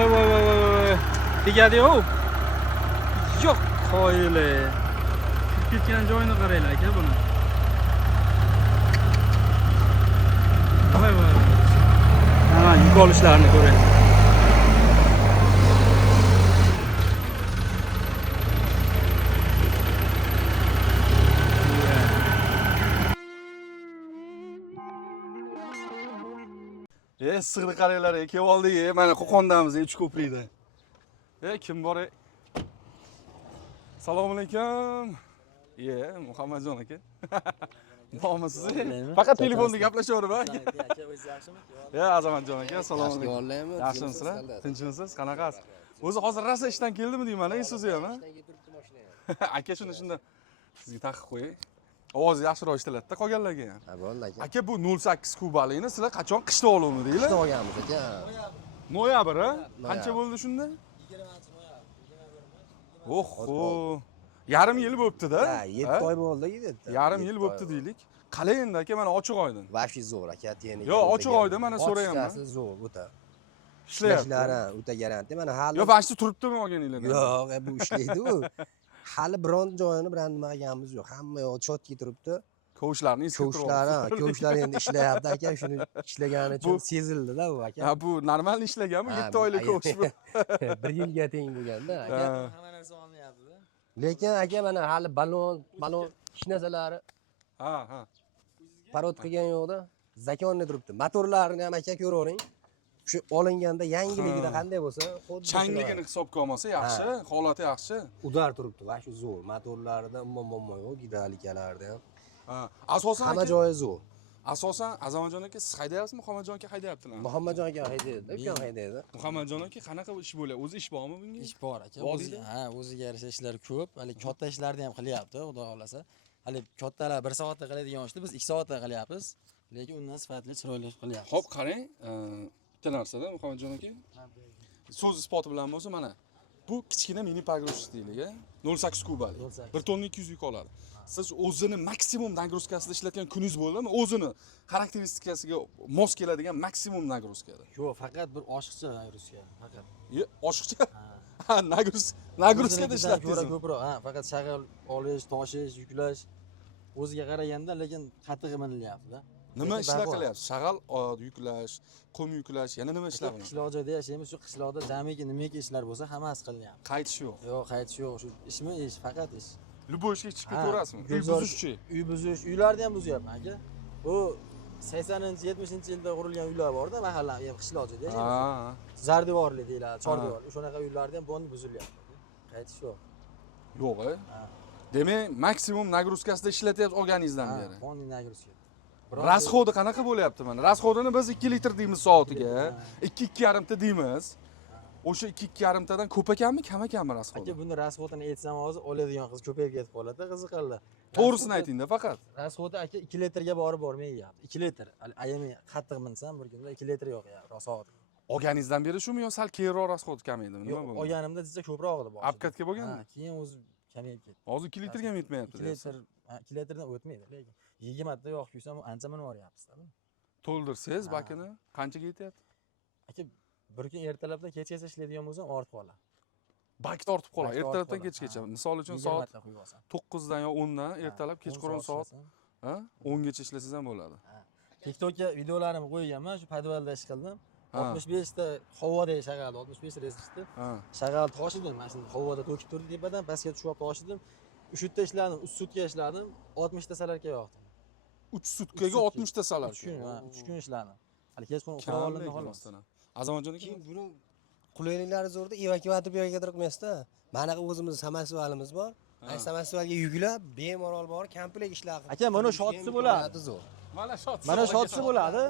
Voy voy voy voy. Tegadi-yu. Yo'q, qoyili. Kirib ketgan joyini qaranglar aka buni. Voy voy. Mana yuk olishlarini ko'ring. Sig'ni qaranglar, kelib oldik. Mana Qo'qondamiz, Uchko'prikda. Kim bor? Assalomu alaykum. Muhammadjon aka. Bormisiz? Faqat telefonda gaplashaverib, aka. Aka o'zingiz yaxshimi? Azamatjon aka, assalomu alaykum. Yaxshimisizlar? Tinchmisiz? Qanaqasiz? O'zi hozir rosa ishdan keldimi deyman, siz ham, ha? Ishdan kelib turibdi mashina. Aka shunda sizga taqib qo'ying. Ovozi yaxshiroq eshitiladida qolganlarga ham. Ha, bo'ldi aka. Aka bu 08 kubalikni sizlar qachon qishda oluvdinglar? Qishda olganmiz aka. Noyabr, ha? Qancha bo'ldi shunda? 20 Oho. Yarim yil bo'pti-da. Ha, 7 oy bo'ldi edi. Yarim yil bo'pti deylik. Qalay endi aka, mana ochiq oydin. Vashi zo'r aka, teniga. Yo'q, ochiq oyda mana so'rayapman. Ochig'i zo'r, o'ta. Ishlayapti. Ishlari o'ta garantiya. Mana hali Yo'q, vashti turibdimi olganinglar? Yo'q, bu ishlaydi u. Hali biron joyini biron nima qilganimiz yo'q. Hamma yoq chotki turibdi. Kovushlarni eskib turibdi. Kovushlar endi ishlayapti aka, shuni ishlagani uchun sezildi-da bu aka. Ha, bu normal ishlaganmi? 7 oylik kovush bu. 1 yilga teng bo'lganda aka. Hamma narsa olinyapti-da. Lekin aka mana hali balon ish narsalari Ha. parod qilgan yo'qda. Zakonni turibdi. Motorlarini ham aka ko'ravering. Shu olinganda yangiligida qanday bo'lsa, xuddi Changligini hisobga olmasa yaxshi, holati yaxshi. udar turibdi va shu zo'r. Motorlarida umuman yo'q, gidrolikalarda ham. Ha, asosan Hamma joyi zo'r. Asosan Azamatjon aka siz haydayapsizmi, Muhammadjon aka haydayaptilar? Muhammadjon aka haydaydi, ukam haydaydi. Muhammadjon aka qanaqa ish bo'lyapti? O'zi ish bormi bunga? Ish bor aka. O'ziga yarasha ishlar ko'p. Hali katta ishlarni ham qilyapti, xudo xolasa. Hali kattalar 1 soatda qiladigan ishni biz 2 soatda qilyapmiz. Lekin undan sifatli, chiroyli qilyapmiz. Xo'p, qarang, bitta narsada Muhammadjon aka. So'z isboti bilan bo'lsa, mana bu kichkina mini pogrushka deylik, 08 kubalik. 1 tonna 200 yuk oladi. Siz o'zini maksimum nagruzkasida ishlatgan kuningiz bo'ldimi? O'zini xarakteristikasiga mos keladigan maksimum nagruzkada. Yo'q, faqat bir oshiqcha nagruzka, faqat. Oshiqcha? Ha, nagruzkada ishlatdingiz. Ko'proq, faqat shag'al olish, toshish, yuklash o'ziga qaraganda, lekin qattiq minilyapti-da. Nima ishlar qilyapsiz? Shag'al yuklash, qum yuklash, yana nima ishlar qilyapsiz? Qishloq joyda yashaymiz, shu qishloqda jamiki nimaki ishlar bo'lsa, hammasi qilinyapti. Qaytish yo'q. Yo'q, qaytish yo'q, shu ishmi ish, faqat ish. Любой ishga chiqib ketaverasizmi? Uy buzishchi. Uy buzish, uylarni ham buzyapman aka. Bu 80-70-yilda qurilgan uylar bor-da, mahalla, qishloq joyda yashaymiz. Zardivorli deyiladi, chordivor. O'shanaqa uylarni ham bo'ndi buzilyapti. Qaytish yo'q. Yo'q, Demak, maksimum nagruzkasida ishlatyapsiz olganingizdan beri. Bo'ndi nagruzka. Rasxodi qanaqa bo'lyapti mana? Rasxodini biz 2 litr deymiz soatiga, 2-2,5 ta deymiz. O'sha 2-2,5 tadan ko'p ekanmi, kam ekanmi rasxodi? Aka, buni rasxodini aytsam hozir oladigan qiz ko'payib ketib qoladi-da, qiziqarli. To'g'risini ayting-da faqat. Rasxodi aka 2 litrga borib bormayapti. 2 litr. Ayamay qattiq minsam bir kunda 2 litr yo'q soat. Olganingizdan beri shumi yo sal keyinroq rasxod kamaydimi? Nima bo'ldi? Olganimda sizga ko'proq edi boshida. Apkatga bo'lganmi? Ha, keyin o'zi kamayib ketdi. Hozir 2 litrga ham yetmayapti. 2 litrdan o'tmaydi, lekin 20 ta yog' kuysam ancha minib boryapsiz-da. To'ldirsangiz bakini qanchaga yetyapti? Aka, bir kun ertalabdan kechgacha ishlaydigan bo'lsam ortib qoladi. Bak tortib qoladi. Ertalabdan kechgacha. Misol uchun soat 9 dan yo 10 dan ertalab kechqurun soat 10 gacha ishlasangiz ham bo'ladi. TikTokga videolarimni qo'yganman, shu podvalda ish qildim. 65 ta havoda shag'al, 65 resistni. Shag'al toshidim, mana shuni havoda to'kib turdi tepadan, pastga tushib toshidim. 3 ta ishladim, 3 sutka ishladim, 60 ta salarka yoqdim. 3 sutkaga 60 ta salarka. 3 kun ishladim. Hali kechqurun uxlab oldim xolos. Azamatjon aka, Buni qulayliklari zo'rda, evakuativ yo'lga turibmasda. Mana o'zimiz samasvalimiz bor. Ay samasvalga yuklab, bemalol bor, komplekt ishlar. Aka, mana shotsi bo'ladi. Mana shotsi bo'ladi.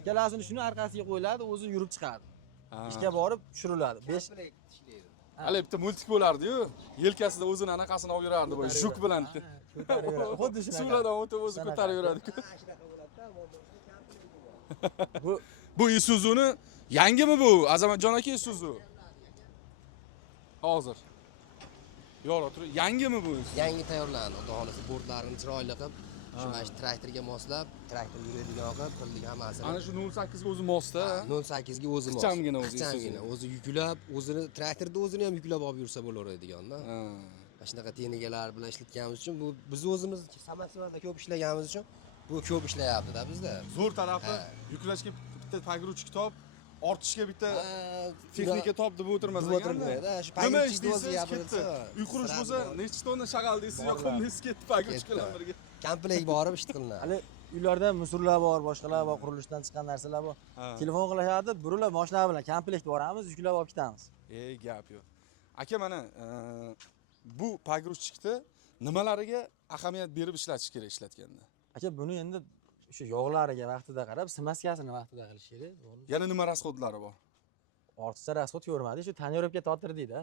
Ikkalasini shuni orqasiga qo'yiladi, o'zi yurib chiqadi. Ishga borib tushiriladi. 5 hali bitta multik bo'lardi-yu. Yelkasida o'zini anaqasini olib yurardi, bu juk bilan. Xuddi shunaqa. Suvlardan o'tib o'zi ko'tarib yuradi-ku. Bu Bu Isuzu'ni yangimi bu? Azamatjon aka Isuzu. Hozir. Yo'q, yangimi bu? Yangi tayyorlandi, xudo xolasa bordlarini chiroyli qilib. Shu mana shu traktorga moslab, traktor yuradigan qilib, pullik hammasini. Ana shu 08 ga o'zi mosda. 08 ga o'zi mos. Ixchamgina o'zi. Ixchamgina o'zi yuklab, o'zini traktorda o'zini ham yuklab olib yursa bo'laveradigan-da. Mana shunaqa texnikalar bilan ishlatganimiz uchun bu biz o'zimiz Samarqandda ko'p ishlaganimiz uchun bu ko'p ishlayapti-da bizda. Zo'r tarafi yuklashga bitta pagruchka top, ortishga bitta texnika top deb o'tirmaydi. Shu pagruchka o'zi gapirsa, uy qurish bo'lsa, necha tonna shag'al deysiz, yoqimlisiz ketdi pagruchka bilan birga. Komplekt borib ish qilinadi. Hali uylarda musorlar bor, boshqalar bor, qurilishdan chiqqan narsalar bor. Telefon qilishadi, burilib mashina bilan komplekt boramiz, yuklab olib ketamiz. Gap yo'q. Aka mana bu pagruchkani nimalariga ahamiyat berib ishlatish kerak ishlatganda? Aka buni endi o'sha yog'lariga vaqtida qarab, smaskasini vaqtida qilish kerak. Yana nima rasxodlari bor? Ortiqcha rasxod ko'rmadi, shu tonirovka tortirdikda.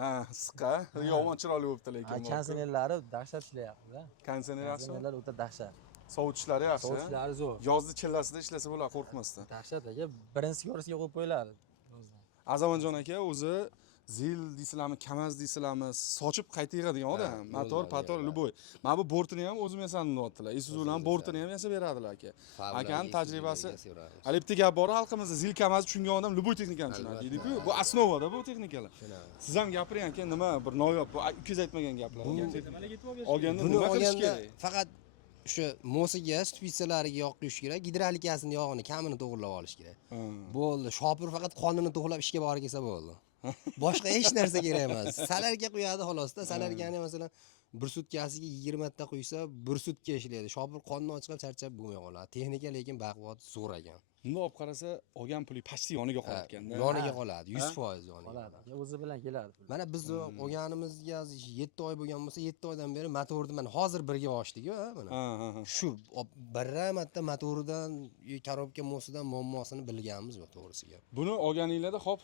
Ha, siqqa, yomon chiroyli bo'libdi lekin. Kondisionerlari dahshat ishlayapti-da. Konditsioner yaxshi. Kondisionerlar o'ta dahshat. Sovutishlari yaxshi. Sovutishlari zo'r. Yozda chillasida ishlasa bo'ladi, qo'rqmasdan. Dahshat aka, birinchi ko'rishga qo'yib qo'yiladi. Azamonjon aka o'zi zil deysizlarmi, kamaz deysizlarmi, sochib qayta yig'adigan odam. Motor, pator, luboy. Mana bu bortini ham o'zim yasanmayaptilar. Isuzu'larning bortini ham yasab beradilar aka. Akaning tajribasi. Hali bitta gap bor xalqimizda, zil kamaz tushungan odam luboy texnikani tushunadi deydi-ku. Bu osnovada bu texnikalar. Siz ham gapiring aka, nima bir noyob, bu ukangiz aytmagan gaplar. Olganda nima qilish kerak? Faqat o'sha mosiga, spitsalariga yoq qo'yish kerak, gidrolikasini yog'ini kamini to'g'irlab olish kerak. Bo'ldi. Shopir faqat qonini to'g'irlab ishga borib kelsa bo'ldi. Boshqa hech narsa kerak emas. Salarga quyadi xolos-da. Salargani masalan 1 sutkasiga 20 ta quysa, 1 sutka ishlaydi. Shopir qonni ochqab charchab bo'lmay qoladi. Texnika lekin baquvvat zo'r ekan. Buni olib qarasa, olgan puli pasti yoniga qolar ekanda. Yoniga qoladi, 100% yoniga qoladi. O'zi bilan keladi. Mana biz olganimizga 7 oy bo'lgan bo'lsa, 7 oydan beri motorni mana hozir birga ochdik-ku, mana. Shu birra marta motoridan, korobka mosidan muammosini bilganimiz yo'q to'g'risiga. Buni olganinglarda, xo'p,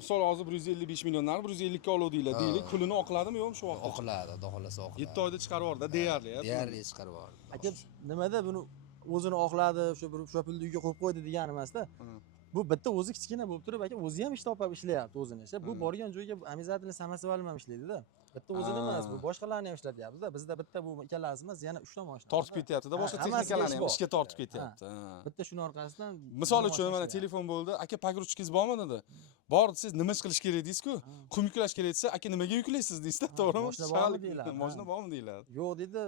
misol hozir 155 millionlar 150 ga oluvdinglar deylik, pulini oqladimi yo'qmi shu vaqtda? Oqladi, xudo xolasa oqladi. 7 oyda chiqarib yubordi, deyarli. Deyarli chiqarib yubordi. Aka, nimada buni o'zini oqladi, o'sha pulni uyga qo'yib qo'ydi degani emasda. Bu bitta o'zi kichkina bo'lib turib, aka o'zi ham ish topib ishlayapti o'zini. Bu borgan joyga обязательно samostovalniy ham ishlaydi-da. Bitta o'zini emas, bu boshqalarni ham ishlatyapmiz-da. Bizda bitta bu ikkalasi emas, yana 3 ta mashina. Tortib ketyapti-da, boshqa texnikalarni ham ishga tortib ketyapti. Bitta shuni orqasidan misol uchun mana telefon bo'ldi, aka pagruchkangiz bormi dedi. Bor siz nima qilish kerak deysiz-ku? Qum yuklash kerak desa, aka nimaga yuklaysiz deysiz-da, to'g'rimi? Mashina bormi deyiladi. Yo'q dedi.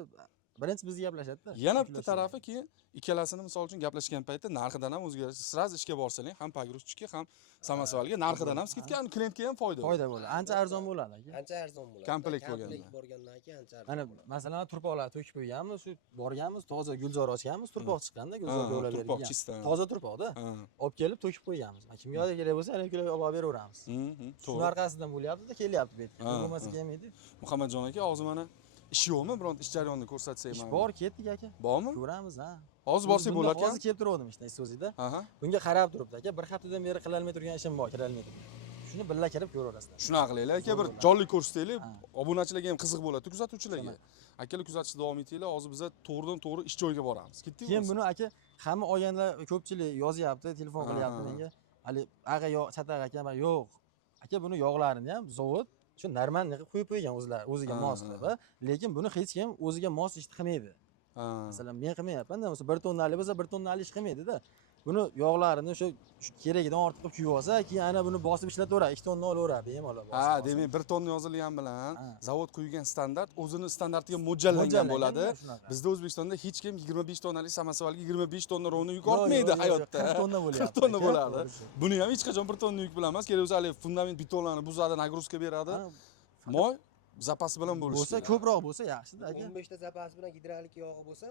Birinchi bizga gaplashadi-da. Yana bitta tarafi keyin ikkalasini misol uchun gaplashgan paytda narxidan ham o'zgarish. Siz ishga borsangiz ham pagruchka ham samosovalga narxidan ham skidka, klientga ham foyda bo'ladi. Ancha arzon bo'ladi aka. Ancha arzon bo'ladi. Komplekt bo'lganda. Borgandan keyin ancha arzon. Mana masalan turpoqlarni to'kib qo'yganmiz, shu borganmiz, toza gulzor ochganmiz, turpoq chiqqanda, gulzor yo'lab bergan. Toza turpoqda. Olib kelib to'kib qo'yganmiz. Kimga kerak bo'lsa, ana ular olib beraveramiz. Shuning orqasidan bo'lyapti-da, kelyapti bu yerga. Bo'lmasa kelmaydi. Muhammadjon aka, hozir mana ish yo'qmi? Bironta ish jarayonini ko'rsatsak mana. Ish bor, ketdik aka. Bormi? Ko'ramiz, ha. Hozir borsak bo'lar ekan. Hozir kelib turgandim ishdan so'zida. Bunga qarab turibdi aka. Bir haftadan beri qila olmay turgan ishim bor, kira olmay turgan. Shuni birga kirib ko'raverasizlar. Shunaqa qilaylik aka, bir jonli ko'rsataylik. Obunachilarga ham qiziq bo'ladi, kuzatuvchilarga. Akalar kuzatishda davom etinglar. Hozir biz to'g'ridan-to'g'ri ish joyiga boramiz. Ketdik. Keyin buni aka hamma olganlar ko'pchilik yozyapti, telefon qilyapti menga. Hali ag'a yo'q, chataga aka, yo'q. Aka buni yog'larini ham zavod shu normalniy qilib qo'yib qo'ygan o'ziga mos qilib, lekin buni hech kim o'ziga mos ish qilmaydi. Masalan, men qilmayapman-da, o'sha 1 tonnalik bo'lsa 1 tonnalik ish qilmaydi-da. Buni yog'larini o'sha keragidan ortiq qilib kuyib olsa, keyin ana buni bosib ishlataveradi, 2 tonna olaveradi bemalol. Demak 1 tonna yozilgan bilan zavod qo'ygan standart o'zini standartiga mo'ljallangan bo'ladi. Bizda O'zbekistonda hech kim 25 tonnalik samosovalga 25 tonna rovni yuk ortmaydi hayotda. 40 tonna bo'lyapti. 40 tonna bo'ladi. Buni ham hech qachon 1 tonna yuk bilan emas, kerak bo'lsa hali fundament betonlarni buzadi, nagruzka beradi. Moy zapasi bilan bo'lishi bo'lsa, ko'proq bo'lsa yaxshi-da aka. 15 ta zapasi bilan gidrolik yog'i bo'lsa,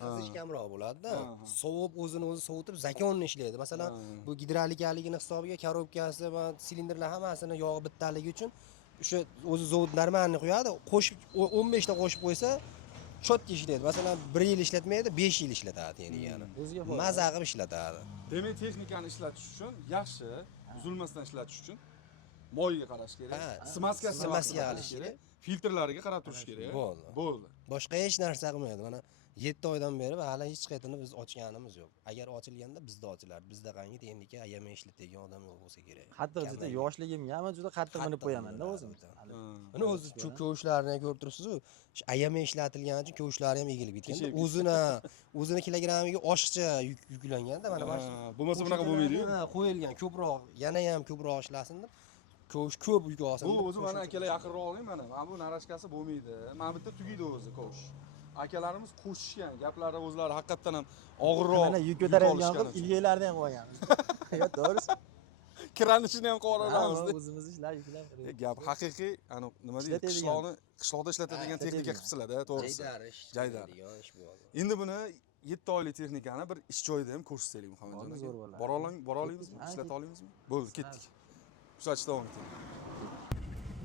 qizish kamroq bo'ladi-da. Sovib o'zini o'zi sovutib zakonni ishlaydi. Masalan, bu gidrolikaligini hisobiga korobkasi va silindrlar hammasini yog'i bittaligi uchun o'sha o'zi zavod normalniy qo'yadi. Qo'shib 15 ta qo'shib qo'ysa, chotki ishlaydi. Masalan, 1 yil ishlatmaydi, 5 yil ishlatadi yana. Maza qilib ishlatadi. Demak, texnikani ishlatish uchun yaxshi, uzilmasdan ishlatish uchun moyiga qarash kerak. Smaskasiga qarash kerak. Filtrlariga qarab turish kerak. Bo'ldi. Bo'ldi. Boshqa hech narsa qilmaydi. Mana 7 oydan beri hali hech qaytini biz ochganimiz yo'q. Agar ochilganda bizda ochilardi. Bizda qangi texnika ayamay ishlatadigan odam yo'q bo'lsa kerak. Qattiq juda yoshligimga ham juda qattiq minib qo'yaman-da o'zim. Buni o'zi ko'shlarni ko'rib tursiz-ku, ayamay ishlatilgani uchun ko'shlari ham egilib ketgan. O'zini kilogrammiga oshiqcha yuklangan-da mana shu. Bo'lmasa bunaqa bo'lmaydi-yu. Qo'yilgan ko'proq, yana ham ko'proq ishlasin deb ko'sh ko'p yuk olsin. Bu o'zi mana akalar yaqinroq oling mana. Mana bu narashkasi bo'lmaydi. Mana bitta tugaydi o'zi ko'sh. Akalarimiz qo'shishgan, gaplari o'zlari haqiqatan ham og'irroq. Mana yuk ko'taradigan qilib ilgaklarni ham qo'yganmiz. Yo, to'g'risi. Kiranishini ham qo'rolamiz. O'zimiz ishlab yuklab. Gap haqiqiy, nima deydi, qishloqda ishlatadigan texnika qilibsizlar-da, to'g'risi. Jaydar. Endi buni 7 oylik texnikani bir ish joyida ham ko'rsataylik Muhammadjon aka. Bora olamizmi? Ishlata olamizmi? Bo'ldi, ketdik. Ishlatishda davom eting.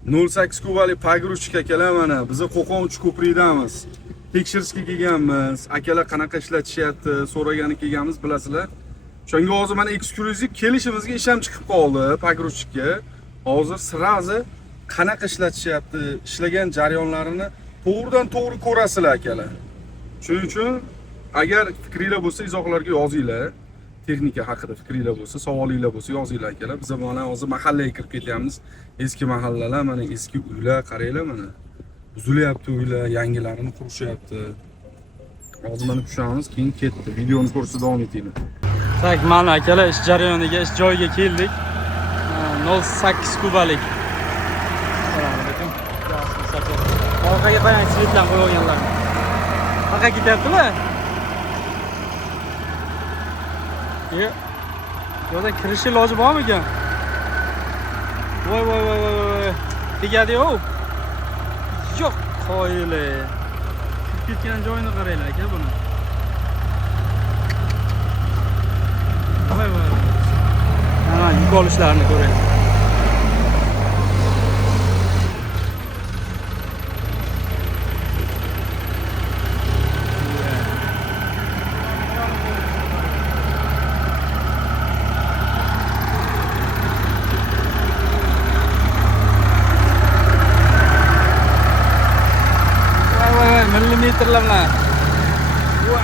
08 kubalik pogruchka akalar mana biz Qo'qon 3 ko'prikdamiz. Tekshirishga kelganmiz. Akalar qanaqa ishlatishyapti, so'ragani kelganmiz, bilasizlar. Shunga hozir mana eksklyuziv kelishimizga ish ham chiqib qoldi pogruchka. Hozir sirazi qanaqa ishlatishyapti, ishlagan jarayonlarini to'g'ridan to'g'ri ko'rasizlar akalar. Shuning uchun agar fikringlar bo'lsa, izohlarga yozinglar. Texnika haqida fikringlar bo'lsa, savolinglar bo'lsa yozinglar akalar. Biz mana hozir mahallaga kirib ketyapmiz. Eski mahallalar, mana eski uylar, qaranglar mana. Buzilyapti uylar, yangilarini qurishyapti. Hozir mana tushamiz, keyin ketdi. Videoni ko'rishda davom etinglar. Tak, mana akalar ish jarayoniga, ish joyiga keldik. 08 kubalik. Assalomu alaykum. Orqaga qarang, svetlan qo'yib olganlar. Qaqa ketyaptimi? Yo'qda kirish iloji bormi ekan? Voy. Tegadi-yu. Yo'q, qo'yili. Kirib ketgan joyini qaranglar aka buni. Voy. Mana yuk olishlarini ko'ring. Millimetrlar bilan. Voy,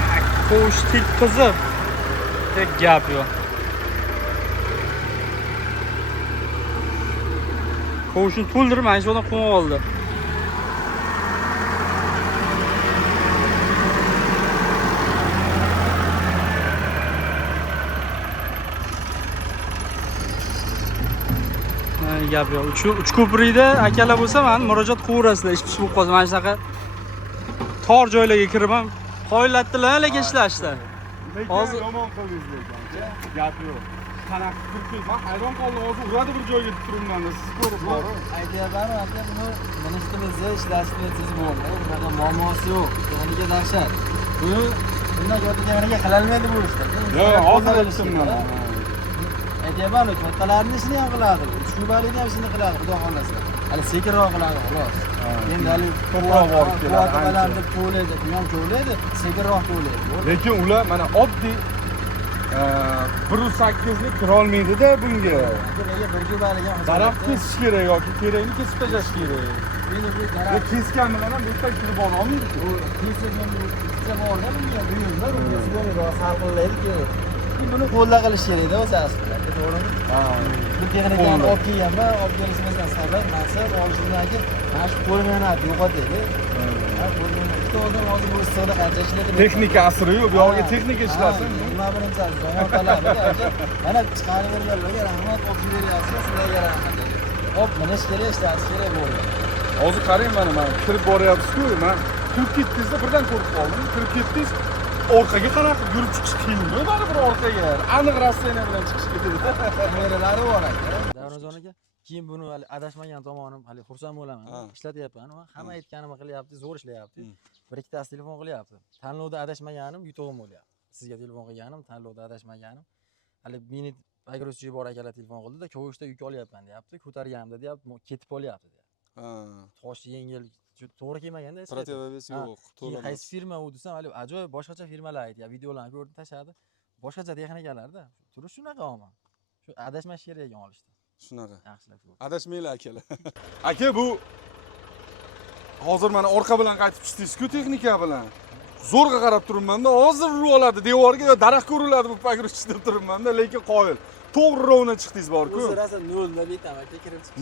qo'sh tik qizib. Tek gap yo'q. Qo'shni to'ldirib mana shu yerdan qo'yib oldi. Gap yo'q. Uch ko'prikda akalar bo'lsa, mana murojaat qilaverasizlar. Ish bo'lib qolsa, mana shunaqa tor joylarga kirib ham qoyillatdilar lekin ishlashdi. Hozir yomon qildingiz lekin. Gap yo'q. Qanaqa turibsiz? Men hayron qoldim. Hozir uradi bir joyga turibman. Siz ko'rib borib. Aytyapman, aka buni ministrimizda ishlashni tez bo'ldi. Bunaqa muammosi yo'q. Yoniga dahshat. Buni bundan yo'tganiga qilolmaydi bu ishda. Yo'q, hozir aytdim. Aytyapman, kattalarning ishini ham qiladi. Shubalikni ham ishini qiladi, xudo xolasa. Hali sekinroq qiladi, xolos. Endi hali ko'proq borib keladi. Qanchalar deb to'laydi, bu ham to'laydi, sekinroq to'laydi. Lekin ular mana oddiy 1.8 lik kira olmaydi-da bunga. Bir kubalik ham Daraxt kesish kerak yoki kerakni kesib tashlash kerak. Endi bu daraxt kesgan bilan ham bu yerga kirib ola olmaydi-ku. bu kesgan ikkita borda bunga buyurma, bunga sizga sarqillaydi-ku. Buni qo'lda qilish kerak-da o'zi aslida, to'g'rimi? Ha. Bu texnikani olib kelganman, olib kelishimizdan sabab maqsad olishimdagi mana shu qo'lmenat yo'qotaydi. Ha, qo'lmenat ikkita odam hozir bu issiqda qancha ishlaydi? Texnika asri yo'q, bu yoqqa texnika ishlasin. Nima birinchi zamon talabi aka. Mana chiqarib berganlarga rahmat, olib beryapsiz, sizlarga rahmat. Hop, minish kerak, ishlatish kerak bo'ldi. Hozir qarang mana kirib boryapsiz-ku, men kirib ketdingizda birdan ko'rib qoldim. Kirib ketdingiz, orqaga qarab yurib chiqish qiyin-ku, mana bir orqaga. Aniq rastlaniya bilan chiqish kerak. Kameralari bor aka. Davronjon aka, keyin buni hali adashmagan tomonim, hali xursand bo'laman. Ishlatyapman va hamma aytganimni qilyapti, zo'r ishlayapti. Bir ikkitasi telefon qilyapti. Tanlovda adashmaganim yutug'im bo'lyapti. Sizga telefon qilganim, tanlovda adashmaganim. Hali meni pogruchka bor akalar telefon qildi-da, ko'yishda yuk olyapman deyapti. Ko'targanimda deyapti, ketib qolyapti deyapti. Tosh yengil to'g'ri kelmaganda protevovis yo'q, to'g'ri. Qaysi firma u desam, hali ajoyib boshqacha firmalar aytyapti. Videolarni ko'rdim, tashladi. Boshqacha texnikalarda. Turish shunaqa omon. Shu adashmash kerak ekan olishda. Shunaqa. Yaxshilab ko'r. Adashmanglar akalar. Aka bu hozir mana orqa bilan qaytib tushdingiz-ku texnika bilan. Zo'rg'a qarab turibman-da, hozir urib oladi devorga yo daraxtga uriladi bu pogruzchik deb turibman-da, lekin qoyil. To'g'ri rovna chiqdingiz bor-ku. O'zi rosa 0 deb aytaman, aka kirib chiqsa.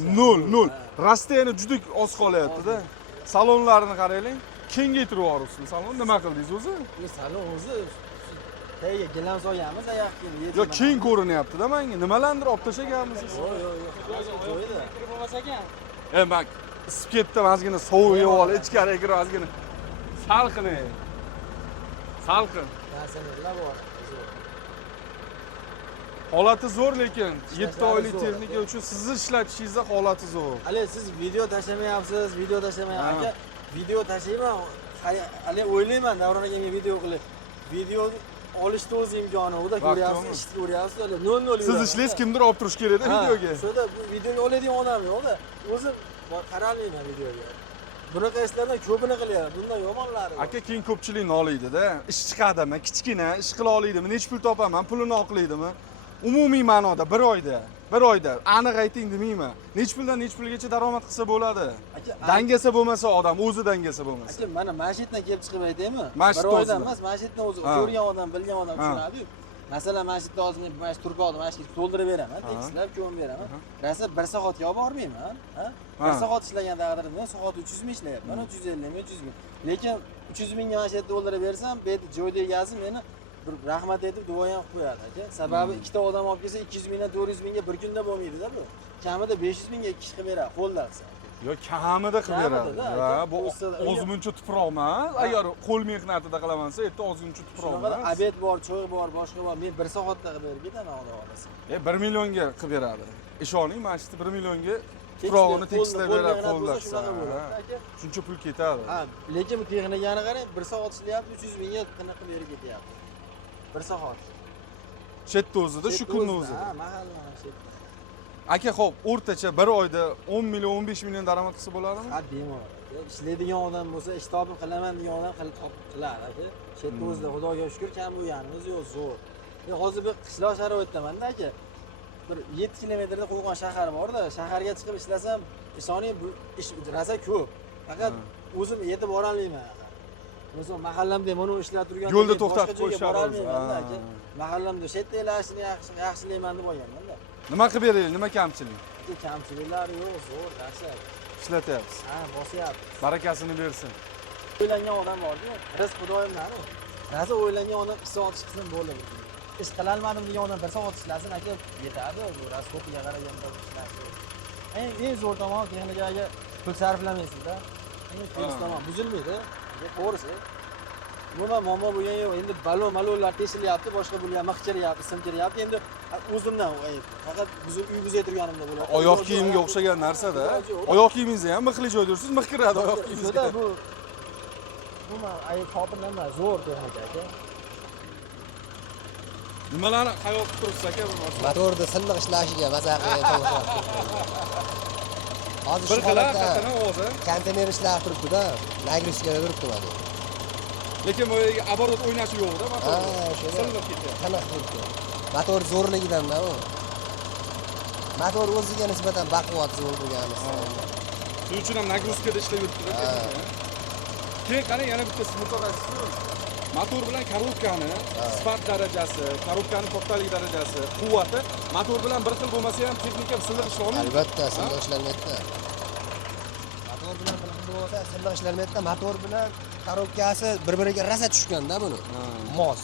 0. Rasstiyani juda oz qolyapti-da. Salonlarini qaranglar. Kengaytirib yuboribsiz. Salon nima qildingiz o'zi? Bu salon o'zi tagiga gilam solganmiz, oyoqqa yetib. Yo, keng ko'rinyapti-da menga. Nimalardir olib tashlaganmisiz? Yo'q. Joyida. Kirib olmas ekan. Bak, isib ketdi, ozgina sovuq yeb olib, ichkariga kirib ozgina salqin. Salqin. Narsalar bor. Holati zo'r lekin 7 Ishlashlari oylik zo'r, texnika uchun sizni ishlatishingizda holati zo'r. Hali siz video tashlamayapsiz, video tashlamayapsiz. Aka, video tashlayman. Hali o'ylayman Davron aka menga video qilib. Video olishni o'zi imkoni, uda ko'ryapsiz, ishni ko'ryapsiz, hali 0 Siz ishlaysiz, kimdir olib turish kerak-da videoga. Shunda bu videoga oladigan odam yo'q-da. O'zim qaralmayman videoga. Bunaqa ishlardan ko'pini qilyapti. Bundan yomonlari bor. Aka, keyin ko'pchilik noliydi-da. Ish chiqadimi, kichkina, ish qila oladimi, necha pul topaman, pulini oqlaydimi? Umumiy ma'noda 1 oyda aniq ayting demayman. Necha puldan necha pulgacha daromad qilsa bo'ladi? Dangasa bo'lmasa odam, o'zi dangasa bo'lmasa. Aka, mana mashitdan kelib chiqib aytaymi? Mashit 1 oydan o'zida. emas, mashitdan o'zi ko'rgan odam, bilgan odam tushunadi-yu. Masalan, mashitda hozir men mash turk oldim, mashitga to'ldirib beraman, tekislab, ko'mib beraman. Rasa 1 soatga olib bormayman, ha? 1 soat ishlagan taqdirda soat 300 ming ishlayapman, 350 ming, 300 ming. Lekin 300 mingga mashitda to'ldirib bersam, bu yerda joyda egasi meni bir rahmat aytib duo ham qo'yadi, aka. Sababi ikkita odam olib kelsa 200 mingdan 400 mingga bir kunda bo'lmaydi-da bu. Kamida 500 mingga 2 ish qilib beradi, qo'lda qilsa. Yo, kamida qilib beradi. Kamida-da, Ha, bu ozmuncha tuproq emas. Agar qo'l mehnatida qilamansa, yerda ozmuncha tuproq Shunaqada emas. obed bor, choy bor, boshqa bor. Men 1 soatda qilib berib ketaman xudo xolasa. 1 millionga qilib beradi. Ishoning, mana shu 1 millionga tuprog'ini tekislab beradi qo'llarsa. Shuncha pul ketadi. Ha, lekin bu texnikani qarang, 1 soat ishlayapti, 300 mingga qanaqa berib ketyapti. 1 soat. Shetda o'zida, shu kunni o'zida. Ha, mahalla shetda. Aka, xo'p, o'rtacha 1 oyda 10 million, 15 million daromad qilsa bo'ladimi? Ha, bemalol. Ishlaydigan odam bo'lsa, ish topib qilaman degan odam qiladi, aka. Shetda o'zida Xudoga shukr, kam bo'lganimiz yo'q, zo'r. Men hozir bir qishloq sharoitdaman-da, aka. Bir 7 kilometrda Qo'qon shahar bor-da, shaharga chiqib ishlasam, ishoning bu ish rosa ko'p. Faqat o'zim yetib bora olmayman. Masalan, mahallamda mana u ishlar turgan Yo'lda to'xtatib qo'yishadi. bora olmayman-da, aka. Mahallamda shetda ilashini yaxshilayman deb olganman-da. Nima qilib beraylik? Nima kamchilik? Kamchiliklari yo'q, zo'r, yaxshi. Ishlatyapsiz. Ha, bosyapti. Barakasini bersin. O'ylangan odam bor-ku, rizq Xudoyimdan-ku. Raza o'ylangan odam 2 soat ishqilsin bo'ladi. Ish qilolmadim degan odam 1 soat ishlasin, aka, yetadi. Bu rasxotiga qaraganda ishlashi. Eng zo'r tomoni texnikaga pul sarflamaysiz-da. Eng pul tomoni buzilmaydi. To'g'risi. Umuman muammo bo'lgan yo'q. Endi balonlar teshilyapti, boshqa bo'lgan mix kiryapti, sim kiryapti. Endi o'zimdan faqat uy buzaytirganimda bo'ladi. Oyoq kiyimga o'xshagan narsa-da. Oyoq kiyimingizni ham mixli joyda yursiz, mix kiradi oyoq kiyimingizga. Bu topindan emas, zo'r texnika aka. Nimalarni xayol qilib turibsiz aka bu narsa? Motorda silliq ishlashiga maza qilib. Hozir Bir shu xila holatda qatana o'zi. konteyner ishlab turibdi-da, nagrizkaga turibdi mana. Lekin bu yerga оборот o'ynashi yo'q-da, motor. Ha, shuni Silliq ketyapti. qiliq turibdi. Motor zo'rligidan-da u. Motor o'ziga nisbatan baquvvat zo'r bo'lgani. Shuning uchun ham nagruzkada ishlab yuribdi-da. Keyin qarang, yana bitta mutaxassis. Motor bilan korobkani sifat darajasi, korobkani to'xtalik darajasi, quvvati motor bilan bir xil bo'lmasa ham texnika silliq ishlay olmaydi. Albatta, silliq ishlanmaydi-da. Motor bilan bir xil bo'lsa, silliq ishlanmaydi-da. Motor bilan korobkasi bir-biriga rosa tushganda buni. Mos,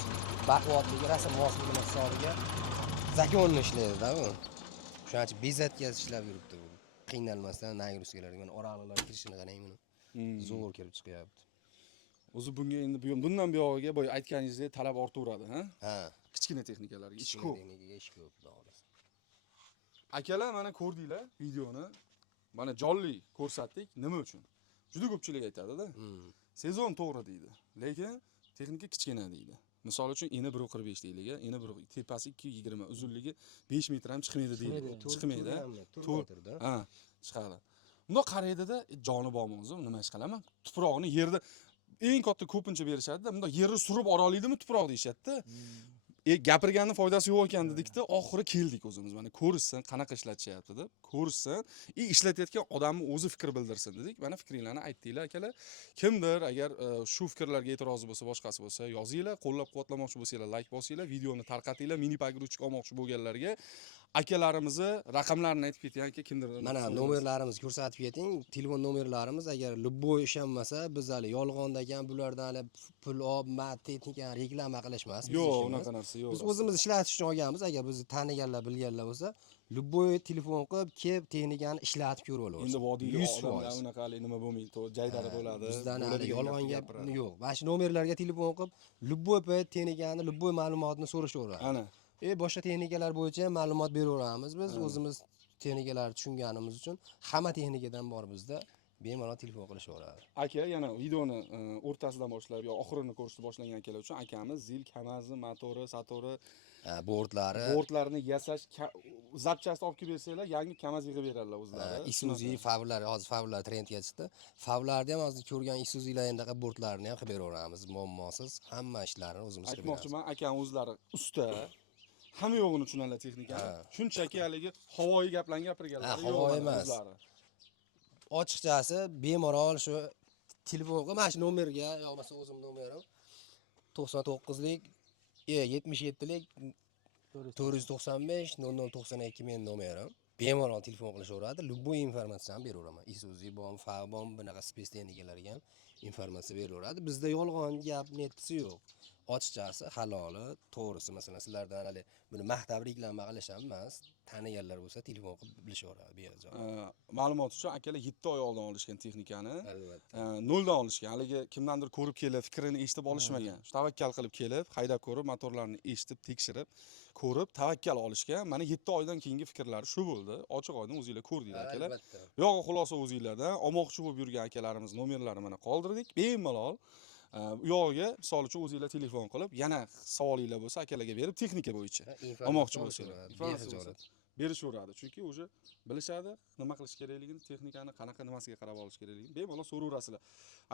baquvvatligi rosa mosligi hisobiga zakonni ishlaydi-da bu. Shuning uchun bezatga ishlab yuribdi bu. Qiynalmasdan nagruzkalarga oraliqlar kirishini qarang buni. Zo'r kelib chiqyapti. O'zi bunga endi bundan buyog'iga boya aytganingizdek talab ortaveradi, ha? Ha. Kichkina texnikalarga ish ko'p. Texnikaga ish ko'p, to'g'ri. Akalar, mana ko'rdinglar videoni. Mana jonli ko'rsatdik. Nima uchun? Juda ko'pchilik aytadi-da. Sezon to'g'ri deydi, lekin texnika kichkina deydi. Misol uchun eni 1.45 deydiga, eni 1 tepasi 2.20, uzunligi 5 metr ham chiqmaydi deydi. Chiqmaydi. 4 metrda. Ha, chiqadi. Bundoq qaraydi-da, joni bormi o'zi, nima ish qilaman? Tuproqni yerda eng katta ko'pincha berishadi-da, bundoq yerni surib ora oladimi tuproq deyshadi-da. gapirganning foydasi yo'q ekan dedikda, oxiri keldik o'zimiz. Mana ko'rishsin, qanaqa ishlatishyapti deb, ko'rishsin, ishlatayotgan odamning o'zi fikr bildirsin dedik. Mana fikringlarni aytdinglar akalar. Kimdir agar shu fikrlarga e'tirozi bo'lsa, boshqasi bo'lsa, yozinglar, qo'llab-quvvatlamoqchi bo'lsanglar, like bosinglar, videoni tarqatinglar, mini pogruchik olmoqchi bo'lganlarga akalarimizni raqamlarini aytib keting, aka kimdir. Mana nomerlarimizni ko'rsatib keting. Telefon nomerlarimiz agar любой ishonmasa, biz hali yolg'onda ekan, bulardan hali pul olib, texnikani reklama qilish emas. Yo'q, unaqa narsa yo'q. Biz o'zimiz ishlatish uchun olganmiz. Agar bizni taniganlar, bilganlar bo'lsa, любой telefon qilib, kelib texnikani ishlatib ko'rib olaversin. Endi vodiyda 100%. odamlar unaqalik nima bo'lmaydi, jaydari bo'ladi. Bizdan hali yolg'on gap yo'q. Mana shu nomerlarga telefon qilib, любой payt texnikani, любой ma'lumotni so'rashaveradi. Ana. Boshqa texnikalar bo'yicha ma'lumot beraveramiz. Biz o'zimiz texnikalarni tushunganimiz uchun hamma texnikadan bor bizda. Bemalol telefon qilishaveradi. Aka, yana videoni o'rtasidan boshlab yo oxirini ko'rishni boshlagan akalar uchun akamiz zil, kamazi, motori, satori, bordlarini yasash, zapchast olib kelib bersanglar, yangi kamaz yig'ib beradilar o'zlari. Isuzu favlar, hozir favlar trendga chiqdi. Favlarni ham hozir ko'rgan Isuzular endaqa bordlarini ham qilib beraveramiz. Muammosiz hamma ishlarni o'zimiz qilib beramiz. Aytmoqchiman, akam o'zlari usta. Hamma yo'g'ini tushunadilar texnikani. Shunchaki haligi havoyi gaplarni gapirganlar. Havoyi emas. Ochiqchasi bemalol shu telefon qilib, mana shu nomerga, yo bo'lmasa o'zim nomerim 99lik 77lik 495 0092 men nomerim. Bemalol telefon qilishaveradi. Любой informatsiyani beraveraman. Isuzu bom, Fabom, bunaqa space texnikalarga ham informatsiya beraveradi. Bizda yolg'on gap netisi yo'q. Ochiqchasi, haloli, to'g'risi, masalan, sizlardan hali buni maqtab reklama qilish ham emas. Taniganlar bo'lsa telefon qilib bilishaveradi beajon. Ma'lumot uchun akalar 7 oy oldin olishgan texnikani, 0 dan olishgan. Haligi kimdandir ko'rib kelib, fikrini eshitib olishmagan. Shu tavakkal qilib kelib, haydab ko'rib, motorlarini eshitib, tekshirib, ko'rib, tavakkal olishgan. Mana 7 oydan keyingi fikrlari shu bo'ldi. Ochiq oydin o'zingizlar ko'rdinglar akalar. Yo'q, xulosa o'zingizlardan olmoqchi bo'lib yurgan akalarimiz nomerlarini mana qoldirdik. Bemalol u yog'iga misol uchun o'zingizlar telefon qilib, yana savolinglar bo'lsa akalarga berib, texnika bo'yicha olmoqchi bo'lsanglar, berishaveradi. Chunki o'sha bilishadi, nima qilish kerakligini, texnikani qanaqa nimasiga qarab olish kerakligini bemalol so'raverasizlar.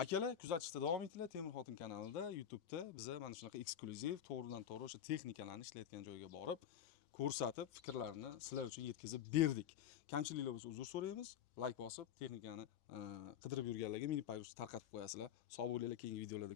Akalar, kuzatishda davom etinglar. Temur Xotin kanalida, YouTube'da biza mana shunaqa eksklyuziv, to'g'ridan-to'g'ri o'sha texnikalarni ishlayotgan joyga borib, ko'rsatib, fikrlarni sizlar uchun yetkazib berdik. Kamchiliklar bo'lsa uzr so'raymiz. Like bosib, texnikani qidirib yurganlarga mini pagruchni tarqatib qo'yasizlar. Sog' bo'linglar, keyingi videolarda